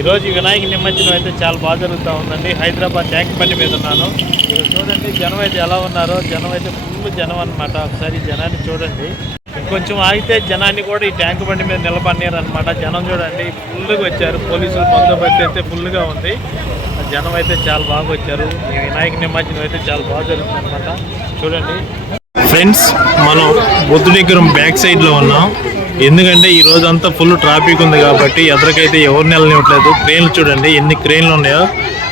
ఈరోజు వినాయక నిమజ్జనం అయితే చాలా బాగా జరుగుతూ ఉందండి. హైదరాబాద్ ట్యాంక్ బండి మీద ఉన్నాను. మీరు చూడండి జనం అయితే ఎలా ఉన్నారో. జనం అయితే ఫుల్ జనం అనమాట. ఒకసారి జనాన్ని చూడండి. ఇంకొంచెం ఆగితే జనాన్ని కూడా ఈ ట్యాంక్ బండి మీద నిలబడినారు అనమాట. జనం చూడండి ఫుల్గా వచ్చారు. పోలీసులు బందోబస్తు అయితే ఫుల్గా ఉంది. జనం అయితే చాలా బాగా వచ్చారు. ఈ వినాయక నిమజ్జనం అయితే చాలా బాగా జరుగుతుంది అనమాట. చూడండి ఫ్రెండ్స్, మనం బుద్ధుడి విగ్రహం బ్యాక్ సైడ్లో ఉన్నాం. ఎందుకంటే ఈ రోజు అంతా ఫుల్ ట్రాఫిక్ ఉంది కాబట్టి ఎదురికైతే ఎవరిని వెళ్ళనివ్వట్లేదు. క్రేన్లు చూడండి ఎన్ని క్రేన్లు ఉన్నాయో.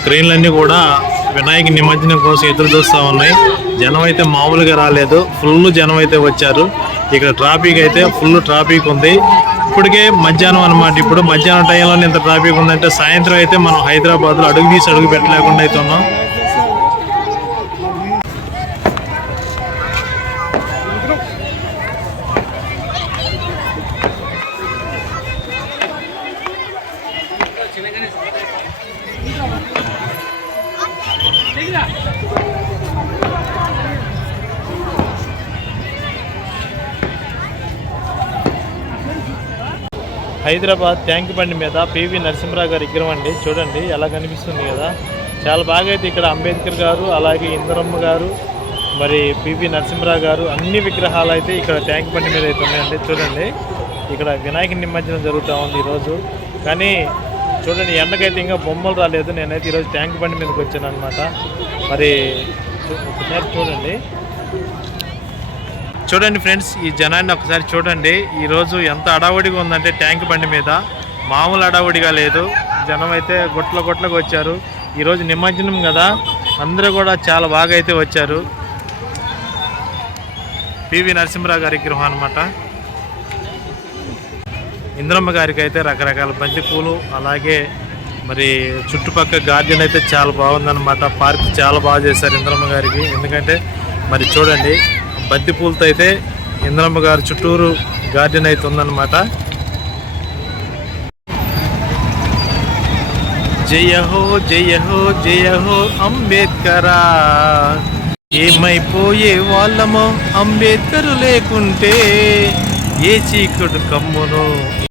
క్రేన్లన్నీ కూడా వినాయక నిమజ్జనం కోసం ఎదురు చూస్తూ ఉన్నాయి. జనం అయితే మామూలుగా రాలేదు. ఫుల్ జనం అయితే వచ్చారు. ఇక్కడ ట్రాఫిక్ అయితే ఫుల్ ట్రాఫిక్ ఉంది. ఇప్పటికే మధ్యాహ్నం అనమాట. ఇప్పుడు మధ్యాహ్నం టైంలో ఇంత ట్రాఫిక్ ఉందంటే సాయంత్రం అయితే మనం హైదరాబాద్లో అడుగు తీసి అడుగు పెట్టలేకుండా అయితే ఉన్నాం. హైదరాబాద్ ట్యాంక్ బండి మీద పివి నరసింహరావు గారి విగ్రహం అండి. చూడండి ఎలా కనిపిస్తుంది కదా. చాలా బాగా అయితే ఇక్కడ అంబేద్కర్ గారు, అలాగే ఇందిరమ్మ గారు, మరి పివి నరసింహరావు గారు అన్ని విగ్రహాలు అయితే ఇక్కడ ట్యాంక్ బండి మీద అయితే ఉన్నాయండి. చూడండి ఇక్కడ వినాయక నిమజ్జనం జరుగుతూ ఉంది ఈరోజు. కానీ చూడండి ఎండకైతే ఇంకా బొమ్మలు రాలేదు. నేనైతే ఈరోజు ట్యాంక్ బండి మీదకి వచ్చాను అనమాట. మరి ఒకసారి చూడండి ఫ్రెండ్స్, ఈ జనాన్ని ఒకసారి చూడండి. ఈరోజు ఎంత అడావుడిగా ఉందంటే ట్యాంక్ బండి మీద మామూలు అడావుడిగా లేదు. జనం అయితే గొట్లకు వచ్చారు. ఈరోజు నిమజ్జనం కదా, అందరూ కూడా చాలా బాగా అయితే వచ్చారు. పివి నరసింహరావు గారి విగ్రహం అనమాట. ఇంద్రమ్మ గారికి అయితే రకరకాల బంతి పూలు, అలాగే మరి చుట్టుపక్కల గార్డెన్ అయితే చాలా బాగుందన్నమాట. పార్క్ చాలా బాగా చేశారు ఇంద్రమ్మ గారికి. ఎందుకంటే మరి చూడండి బంతి పూలతో అయితే ఇంద్రమ్మ గారు చుట్టూరు గార్డెన్ అయితే ఉందన్నమాట. జయ హో జయ హో జయ హో అంబేద్కరా, ఏమైపోయే వాళ్ళమో అంబేద్కరు లేకుంటే, ఏ చీకుడు కమ్మును